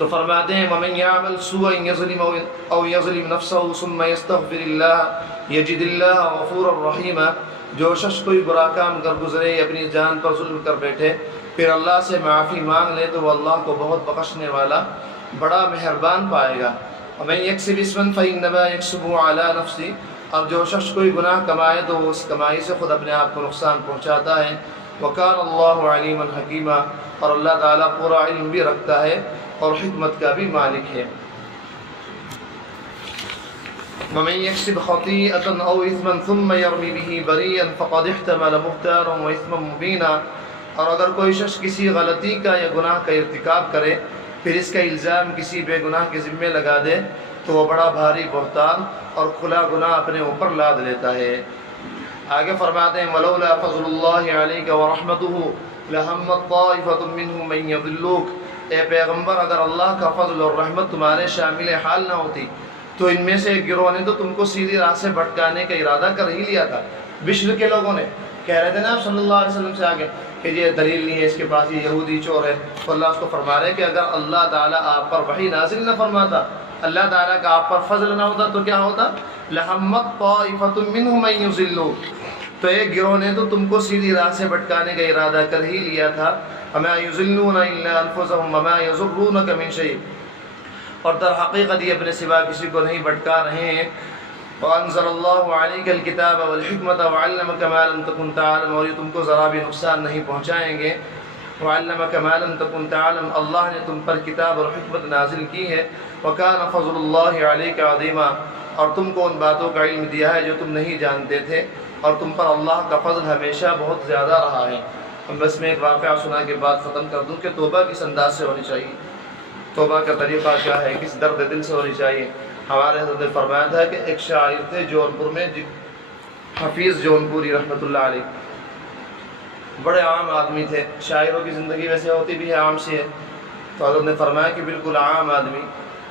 تو فرماتے ہیں وَمَنْ يَعْمَلْ سُوءًا يَظْلِمْ أَوْ يَظْلِمْ نَفْسَهُ ثُمَّ يَسْتَغْفِرِ اللَّهَ يَجِدِ اللَّهَ غَفُورًا رَحِيمًا، جو شخص کوئی برا کام کر گزرے، اپنی جان پر ظلم کر بیٹھے، پھر اللہ سے معافی مانگ لے تو وہ اللہ کو بہت بخشنے والا، بڑا مہربان پائے گا۔ وَمَنْ يَكْسِبْ إِثْمًا فَإِنَّمَا يَكْسِبُهُ عَلَى نَفْسِهِ، اب جو شخص کوئی گناہ کمائے تو وہ اس کمائی سے خود اپنے آپ کو نقصان پہنچاتا ہے۔ وَكَانَ اللَّهُ عَلِيمًا حَكِيمًا، اور اللہ تعالیٰ پورا علم بھی رکھتا ہے اور حکمت کا بھی مالک ہے۔ وَمَنْ يَكْسِبْ خَطِيئَةً أَوْ إِثْمًا ثُمَّ يَرْمِ بِهِ بَرِيئًا فَقَدِ احْتَمَلَ بُهْتَانًا وَإِثْمًا مُبِينًا، اور اگر کوئی شخص کسی غلطی کا یا گناہ کا ارتکاب کرے پھر اس کا الزام کسی بے گناہ کے ذمے لگا دے تو وہ بڑا بھاری بہتان اور کھلا گناہ اپنے اوپر لاد لیتا ہے۔ آگے فرماتے ہیں وَلَوْلَا فَضْلُ اللَّهِ عَلَيْكَ وَرَحْمَتُهُ لَهَمَّتْ طَائِفَةٌ مِّنْهُمْ أَن يَضِلُّوكَ، اے پیغمبر اگر اللہ کا فضل اور رحمت تمہارے شامل حال نہ ہوتی تو ان میں سے ایک گروہ نے تو تم کو سیدھی راہ سے بھٹکانے کا ارادہ کر ہی لیا تھا۔ بشر کے لوگوں نے کہہ رہے تھے نا صلی اللہ علیہ وسلم سے آگے کہ یہ دلیل نہیں ہے اس کے پاس، یہ یہودی چور ہے، تو اللہ اس کو فرما رہے کہ اگر اللہ تعالیٰ آپ پر وحی نازل نہ فرماتا، اللہ تعالیٰ کا آپ پر فضل نہ ہوتا تو کیا ہوتا؟ لَحَمَّتْ طَائِفَةٌ مِّنْهُمْ أَن يُضِلُّوكَ، تو ایک گروہ نے تو تم کو سیدھی راہ سے بھٹکانے کا ارادہ کر ہی لیا تھا۔ وَمَا يُضِلُّونَ إِلَّا أَنفُسَهُمْ وَمَا يَضُرُّونَكَ مِن شَيْءٍ، اور در حقیقت یہ اپنے سوا کسی کو نہیں بھٹکا رہے ہیں۔ وَأَنزَلَ اللَّهُ عَلَيْكَ الْكِتَابَ وَالْحِكْمَةَ وَعَلَّمَكَ مَا لَمْ تَكُنْ تَعْلَمْ، اور یہ تم کو ذرا بھی نقصان نہیں پہنچائیں گے۔ وَعَلَّمَكَ مَا لَمْ تَكُنْ تَعْلَمْ، اللہ نے تم پر کتاب اور حکمت نازل کی ہے۔ وَكَانَ فَضْلُ اللَّهِ عَلَيْكَ عَظِيمًا، اور تم کو ان باتوں کا علم دیا ہے جو تم نہیں جانتے تھے، اور تم پر اللہ کا فضل ہمیشہ بہت زیادہ رہا ہے۔ بس میں ایک واقعہ سنا کے بعد ختم کر دوں کہ توبہ کس انداز سے ہونی چاہیے، توبہ کا طریقہ کیا ہے، کس درد دل سے ہونی چاہیے۔ ہمارے حضرت نے فرمایا تھا کہ ایک شاعر تھے جونپور میں، حفیظ جونپوری رحمۃ اللہ علیہ، بڑے عام آدمی تھے، شاعروں کی زندگی ویسے ہوتی بھی ہے عام سی ہے، تو حضرت نے فرمایا کہ بالکل عام آدمی،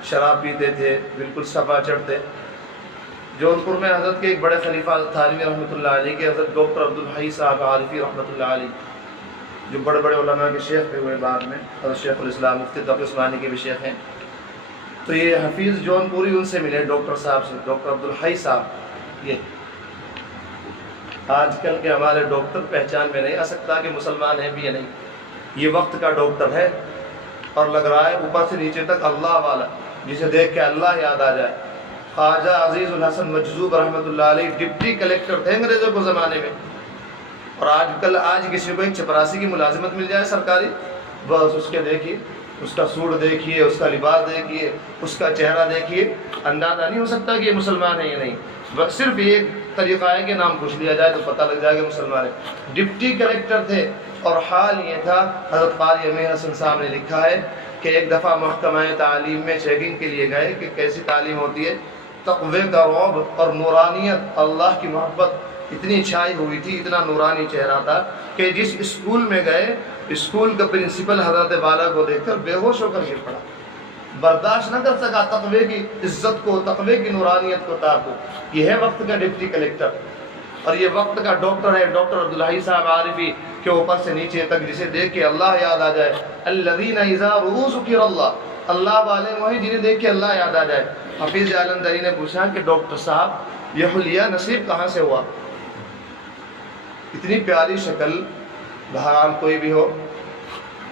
شراب پیتے تھے، بالکل صفا چڑھتے۔ جونپور میں حضرت کے ایک بڑے خلیفہ تھانوی رحمۃ اللہ علیہ کے حضرت ڈاکٹر عبدالحی صاحب عارفی رحمۃ اللہ علیہ، جو بڑے بڑے علماء کے شیخ بھی ہوئے بعد میں، حضرت شیخ الاسلام مفتی تقی عثمانی کے بھی شیخ ہیں، تو یہ حفیظ جونپوری ان سے ملے ڈاکٹر صاحب سے، ڈاکٹر عبدالحی صاحب۔ یہ آج کل کے ہمارے ڈاکٹر پہچان میں نہیں آ سکتا کہ مسلمان ہیں بھی یا نہیں، یہ وقت کا ڈاکٹر ہے اور لگ رہا ہے اوپر سے نیچے تک اللہ والا، جسے دیکھ کے اللہ یاد آ جائے۔ خواجہ عزیز الحسن مجذوب رحمۃ اللہ علیہ ڈپٹی کلیکٹر تھے انگریزوں کے زمانے میں، اور آج کسی کو ایک چپراسی کی ملازمت مل جائے سرکاری، بس اس کے دیکھیے، اس کا سوٹ دیکھیے، اس کا لباس دیکھیے، اس کا چہرہ دیکھیے، اندازہ نہیں ہو سکتا کہ یہ مسلمان ہے یا نہیں، بس صرف ایک طریقہ ہے کہ نام پوچھ لیا جائے تو پتہ لگ جائے کہ مسلمان ہے۔ ڈپٹی کلیکٹر تھے، اور حال یہ تھا، حضرت قاری امیر حسن صاحب نے لکھا ہے کہ ایک دفعہ محکمہ تعلیم میں چیکنگ کے لیے گئے کہ کیسی تعلیم ہوتی ہے، تقوی کا رعب اور نورانیت، اللہ کی محبت اتنی چھائی ہوئی تھی، اتنا نورانی چہرہ تھا کہ جس اسکول میں گئے، اسکول کا پرنسپل حضرت والا کو دیکھ کر بے ہوش ہو کر گر پڑا، برداشت نہ کر سکا تقوی کی عزت کو، تقوی کی نورانیت کو، تاب کو۔ یہ ہے وقت کا ڈپٹی کلیکٹر، اور یہ وقت کا ڈاکٹر ہے ڈاکٹر عبدالحی صاحب عارفی، کہ اوپر سے نیچے تک جسے دیکھ کے اللہ یاد آ جائے۔ الذین اذا رؤوا ذکر اللہ، اللہ والے وہی جنہیں دیکھ کے اللہ یاد آ جائے۔ حفیظ جالندھری نے پوچھا کہ ڈاکٹر صاحب یہ حلیہ نصیب کہاں سے ہوا؟ اتنی پیاری شکل، بہرحال کوئی بھی ہو،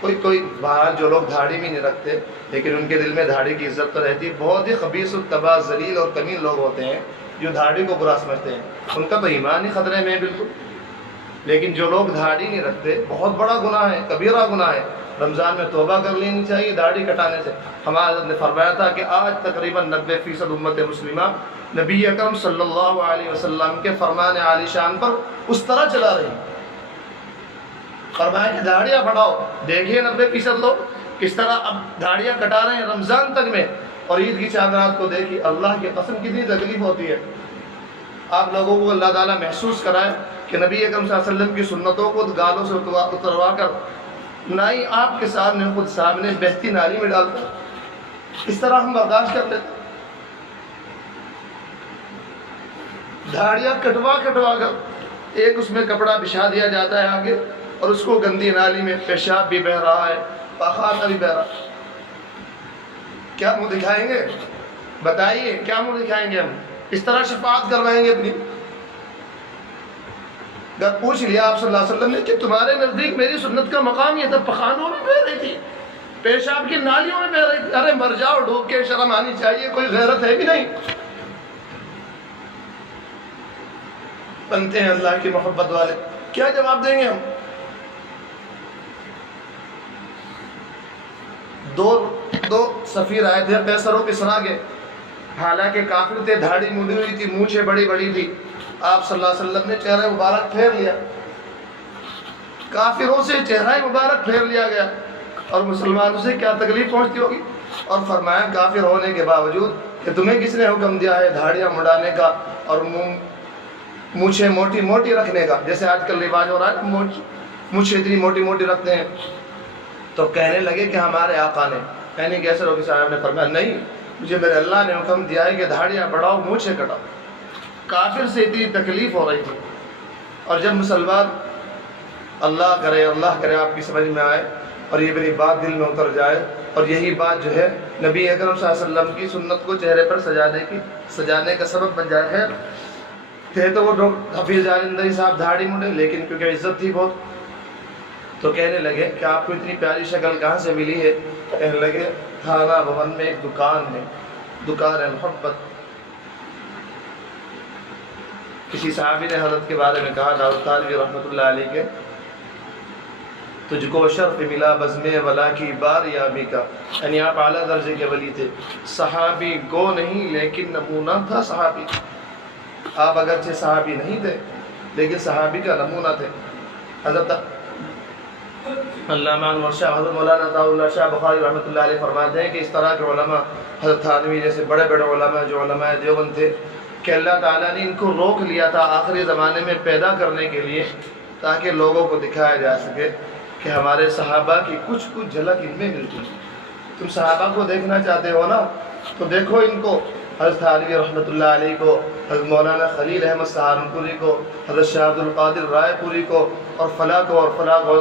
کوئی بہرحال جو لوگ داڑھی بھی نہیں رکھتے لیکن ان کے دل میں داڑھی کی عزت تو رہتی ہے، بہت ہی خبیث الطبع ذلیل اور کمین لوگ ہوتے ہیں جو داڑھی کو برا سمجھتے ہیں، ان کا تو ایمان ہی خطرے میں ہے بالکل۔ لیکن جو لوگ داڑھی نہیں رکھتے، بہت بڑا گناہ ہے، کبیرہ گناہ ہے، رمضان میں توبہ کر لینی چاہیے داڑھی کٹانے سے۔ ہمارے حضرت نے فرمایا تھا کہ آج تقریباً 90% امت مسلمہ نبی اکرم صلی اللہ علیہ وسلم کے فرمان عالی شان پر اس طرح چلا رہی، فرمایا کہ داڑیاں بڑھاؤ۔ دیکھیے 90% لوگ کس طرح اب داڑیاں کٹا رہے ہیں رمضان تک میں، اور عید کی چاندرات کو دیکھیے، اللہ کی قسم کتنی تکلیف ہوتی ہے۔ آپ لوگوں کو اللہ تعالیٰ محسوس کرائے کہ نبی اکرم صلی اللہ علیہ وسلم کی سنتوں کو گالوں سے اتروا کر نائی آپ کے سامنے خود سامنے بہتی نالی میں ڈالتا، اس طرح ہم برداشت کر لیتے۔ دھاڑیاں کٹوا کر ایک اس میں کپڑا بچھا دیا جاتا ہے آگے، اور اس کو گندی نالی میں پیشاب بھی بہ رہا ہے، پاخانہ بھی بہ رہا ہے۔ کیا منہ دکھائیں گے؟ بتائیے کیا منہ دکھائیں گے ہم؟ اس طرح شفاعت کروائیں گے اپنی؟ اگر پوچھ لیا آپ صلی اللہ علیہ وسلم نے کہ تمہارے نزدیک میری سنت کا مقام یہ تھا، پخانوں میں بہ رہی تھی، پیشاب کی نالیوں میں بہ رہی تھی، ارے مر جاؤ ڈوب کے، شرم آنی چاہیے، کوئی غیرت ہے بھی نہیں؟ بنتے ہیں اللہ کی محبت والے، کیا جواب دیں گے ہم؟ دو سفیر آئے تھے قیصر و کسریٰ کے، حالانکہ کافر تھے، دھاڑی مڈی ہوئی تھی، مونچھیں بڑی بڑی تھی. آپ صلی اللہ علیہ وسلم نے چہرہ مبارک پھیر لیا، کافروں سے چہرہ مبارک پھیر لیا گیا، اور مسلمانوں سے کیا تکلیف پہنچتی ہوگی. اور فرمایا کافر ہونے کے باوجود کہ تمہیں کس نے حکم دیا ہے دھاڑیاں مڈانے کا اور مونچھیں موٹی موٹی رکھنے کا؟ جیسے آج کل رواج ہو رہا ہے، مونچھیں اتنی موٹی موٹی رکھتے ہیں. تو کہنے لگے کہ ہمارے آقا نے، یعنی کیسر کے صاحب نے فرمایا نہیں، مجھے میرے اللہ نے حکم دیا ہے کہ دھاڑیاں بڑھاؤ، مونچھیں کٹاؤ. کافر سے اتنی تکلیف ہو رہی تھی. اور جب مسلمان اللہ کرے آپ کی سمجھ میں آئے اور یہ میری بات دل میں اتر جائے، اور یہی بات جو ہے نبی اکرم صلی اللہ علیہ وسلم کی سنت کو چہرے پر سجانے کا سبب بن جائے. ہے تھے تو وہ حفیظ جالندری صاحب دھاڑی مڈے، لیکن کیونکہ عزت تھی بہت تو کہنے لگے کہ آپ کو اتنی پیاری شکل کہاں سے ملی ہے؟ کہنے لگے تھانہ بھون میں ایک دکان ہے، دکان ہے محبت. کسی صحابی نے حضرت کے بارے میں کہا، داؤد طالبی رحمۃ اللہ علیہ کے، تجھ کو شرف ملا بزم ولا کی بار یابی کا، یعنی آپ اعلیٰ درجے کے ولی تھے. صحابی گو نہیں لیکن نمونہ تھا صحابی. آپ اگرچہ صحابی نہیں تھے لیکن صحابی کا نمونہ تھے. حضرت علامہ انور شاہ، حضرت مولانا عطاء اللہ شاہ بخاری رحمۃ اللہ علیہ فرماتے ہیں کہ اس طرح کے علماء، حضرت تھانوی جیسے بڑے بڑے علماء جو علماء دیوبند تھے، کہ اللہ تعالیٰ نے ان کو روک لیا تھا آخری زمانے میں پیدا کرنے کے لیے، تاکہ لوگوں کو دکھایا جا سکے کہ ہمارے صحابہ کی کچھ جھلک ان میں ملتی ہے. تم صحابہ کو دیکھنا چاہتے ہو نا، تو دیکھو ان کو، حضرت تھانوی رحمۃ اللہ علیہ کو، حضرت مولانا خلیل احمد سہارنپوری کو، حضرت شاہ عبد القادر رائے پوری کو، اور فلاں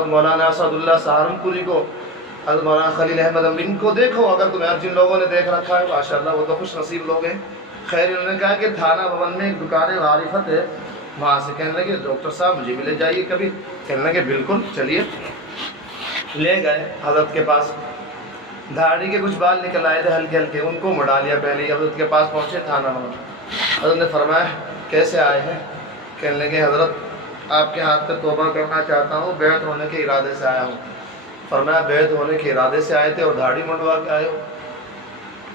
مولانا اسد اللہ سہارنپوری کو، حضرت مولانا خلیل احمد، ان کو دیکھو. اگر تمہیں جن لوگوں نے دیکھ رکھا ہے ماشاء اللہ وہ تو خوش نصیب لوگ ہیں. خیر انہوں نے کہا کہ تھانہ بھون میں ایک دکان معرفت ہے، وہاں سے کہنے لگے ڈاکٹر صاحب مجھے بھی لے جائیے کبھی. کہنے لگے بالکل چلیے. لے گئے حضرت کے پاس، دھاڑی کے کچھ بال نکل آئے تھے ہلکے ہلکے، ان کو مڈا لیا پہلے ہی. حضرت کے پاس پہنچے تھانہ بھون. حضرت نے فرمایا کیسے آئے ہیں؟ کہنے لگے حضرت آپ کے ہاتھ پہ توبہ کرنا چاہتا ہوں، بیعت ہونے کے ارادے سے آیا ہوں. فرمایا بیعت ہونے کے ارادے سے آئے تھے اور دھاڑی منڈوا کے آئے ہو؟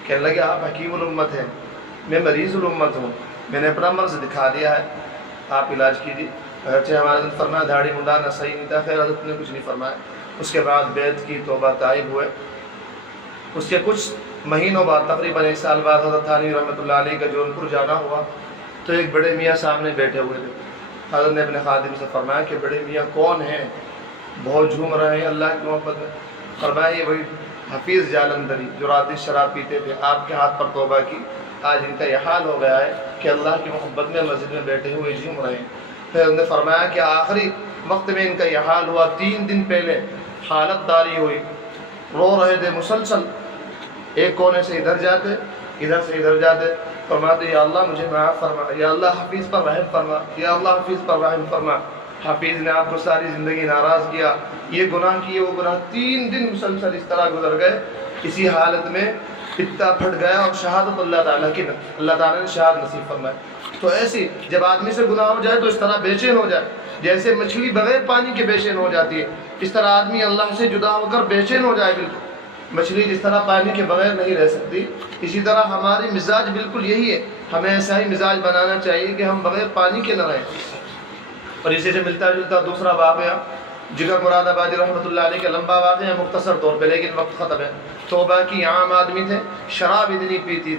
کہنے لگے آپ حکیم الامت ہیں، میں مریض الامت ہوں، میں نے اپنا مرض دکھا دیا ہے، آپ علاج کیجیے. اگرچہ ہمارے حضرت فرمایا دھاڑی منڈانا صحیح نہیں تھا. خیر حضرت نے کچھ نہیں فرمایا. اس کے بعد بیعت کی، توبہ تائب ہوئے. اس کے کچھ مہینوں بعد، تقریباً 1 سال بعد، حضرت تھانوی رحمۃ اللہ علیہ کا جونپور جانا ہوا تو ایک بڑے میاں سامنے بیٹھے ہوئے تھے. حضرت نے اپنے خادم سے فرمایا کہ بڑے میاں کون ہیں؟ بہت جھوم رہے ہیں اللہ کی محبت میں. فرمایا یہ وہی حفیظ جالندری جو رات دن شراب پیتے تھے، آپ کے ہاتھ پر توبہ کی، آج ان کا یہ حال ہو گیا ہے کہ اللہ کی محبت میں مسجد میں بیٹھے ہوئے جھوم رہے ہیں. پھر انہوں نے فرمایا کہ آخری وقت میں ان کا یہ حال ہوا، 3 دن پہلے حالت طاری ہوئی، رو رہے تھے مسلسل، ایک کونے سے ادھر جاتے، ادھر سے ادھر جاتے. فرماتے یا اللہ مجھے معاف فرما، یا اللہ حفیظ پر رحم فرما، یا اللہ حفیظ پر رحم فرما. حفیظ نے آپ کو ساری زندگی ناراض کیا، یہ گناہ کیے وہ گناہ. 3 دن مسلسل اس طرح گزر گئے. اسی حالت میں پتا پھٹ گیا اور شہادت اللہ تعالیٰ کی، اللہ تعالیٰ نے شہادت نصیب فرمائی. تو ایسی جب آدمی سے گناہ ہو جائے تو اس طرح بے چین ہو جائے، جیسے مچھلی بغیر پانی کے بے چین ہو جاتی ہے، اس طرح آدمی اللہ سے جدا ہو کر بے چین ہو جائے. بالکل مچھلی جس طرح پانی کے بغیر نہیں رہ سکتی، اسی طرح ہماری مزاج بالکل یہی ہے. ہمیں ایسا ہی مزاج بنانا چاہیے کہ ہم بغیر پانی کے نہ رہیں. اور اسی سے ملتا جلتا دوسرا واقعہ، جگر مراد آبادی رحمۃ اللہ علیہ کا لمبا واقعہ ہے مختصر طور پہ، لیکن وقت ختم ہے. توبہ کی عام آدمی تھے، شراب اتنی پیتے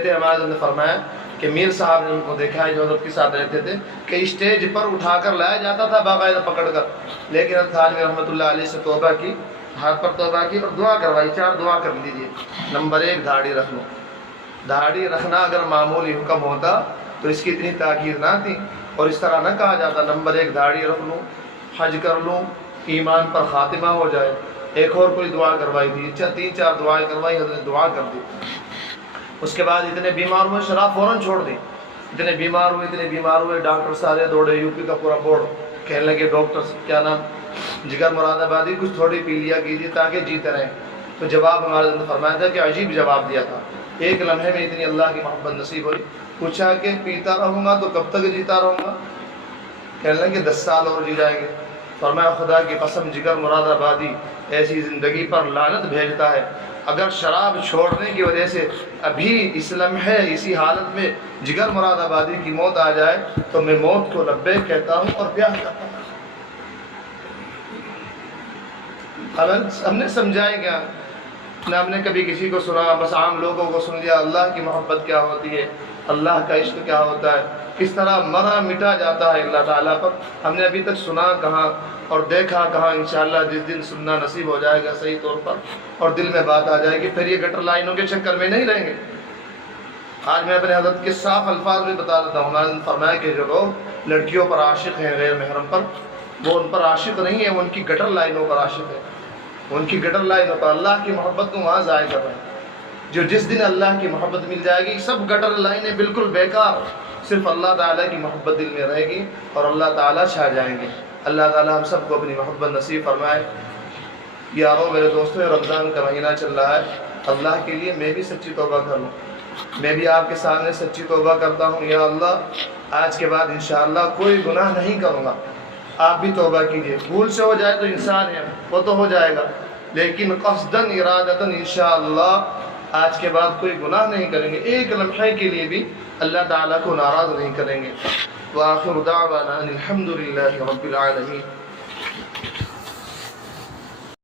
تھے. ہمارے حضرت نے فرمایا کہ میر صاحب نے ان کو دیکھا ہے جو حضرت کے ساتھ رہتے تھے کہ اسٹیج پر اٹھا کر لایا جاتا تھا باقاعدہ پکڑ کر، لیکن حضرت تھانوی رحمۃ اللہ علیہ سے توبہ کی، ہاتھ پر توبہ کی اور دعا کروائی. 4 دعا کر لیجیے. نمبر 1 داڑھی رکھ لو. داڑھی رکھنا اگر معمولی حکم ہوتا تو اس کی اتنی تاکید نہ تھی اور اس طرح نہ کہا جاتا. نمبر 1 داڑھی رکھ لوں، حج کر لوں، ایمان پر خاتمہ ہو جائے. ایک اور کوئی دعا کروائی تھی، 3-4 دعائیں کروائی، حضرت نے دعا کر دی۔ اس کے بعد اتنے بیمار ہوئے، شراب فوراً چھوڑ دی۔ اتنے بیمار ہوئے، ڈاکٹر سارے دوڑے، یو پی کا پورا بورڈ کہنے لگے ڈاکٹر کیا نام جگر مراد آبادی کچھ تھوڑی پی لیا کیجیے تاکہ جیتے رہیں۔ تو جواب ہمارے نے فرمایا تھا کہ عجیب جواب دیا تھا، ایک لمحے میں اتنی اللہ کی محبت نصیب ہوئی۔ پوچھا کہ پیتا رہوں گا تو کب تک جیتا رہوں گا؟ کہنے لگے 10 سال اور جی جائیں گے۔ فرمایا خدا کی قسم جگر مراد آبادی ایسی زندگی پر لعنت بھیجتا ہے، اگر شراب چھوڑنے کی وجہ سے ابھی اس لمحے اسی حالت میں جگر مراد آبادی کی موت آ جائے تو میں موت کو لبیک کہتا ہوں اور پیار کرتا ہوں۔ ہم نے سمجھائے کیا نہ ہم نے کبھی کسی کو سنا، بس عام لوگوں کو سن لیا اللہ کی محبت کیا ہوتی ہے، اللہ کا عشق کیا ہوتا ہے، کس طرح مرا مٹا جاتا ہے اللہ تعالیٰ پر۔ ہم نے ابھی تک سنا کہاں اور دیکھا کہاں؟ انشاءاللہ جس دن سننا نصیب ہو جائے گا صحیح طور پر اور دل میں بات آ جائے گی، پھر یہ گٹر لائنوں کے چکر میں نہیں رہیں گے۔ آج میں اپنے حضرت کے صاف الفاظ میں بتا دیتا ہوں، ہمارے نے فرمایا کہ جو لوگ لڑکیوں پر عاشق ہیں غیر محرم پر، وہ ان پر عاشق نہیں ہے، وہ ان کی گٹر لائنوں پر عاشق ہے، ان کی گٹر لائنوں پر اللہ کی محبت کو وہاں ضائع کر رہے ہیں۔ جو جس دن اللہ کی محبت مل جائے گی سب گٹر لائنیں بالکل بیکار، صرف اللہ تعالیٰ کی محبت دل میں رہے گی اور اللہ تعالیٰ چھا جائیں گے۔ اللہ تعالیٰ ہم سب کو اپنی محبت نصیب فرمائے۔ یارو میرے دوستوں، رمضان کا مہینہ چل رہا ہے، اللہ کے لیے میں بھی سچی توبہ کر لوں، میں بھی آپ کے سامنے سچی توبہ کرتا ہوں۔ یا اللہ آج کے بعد انشاءاللہ کوئی گناہ نہیں کروں گا، آپ بھی توبہ کیجئے۔ بھول سے ہو جائے تو انسان ہے وہ تو ہو جائے گا، لیکن قصداً ارادتاً انشاءاللہ آج کے بعد کوئی گناہ نہیں کریں گے، ایک لمحے کے لیے بھی اللہ تعالیٰ کو ناراض نہیں کریں گے۔ وآخر دعوانا ان الحمد للہ رب العالمین۔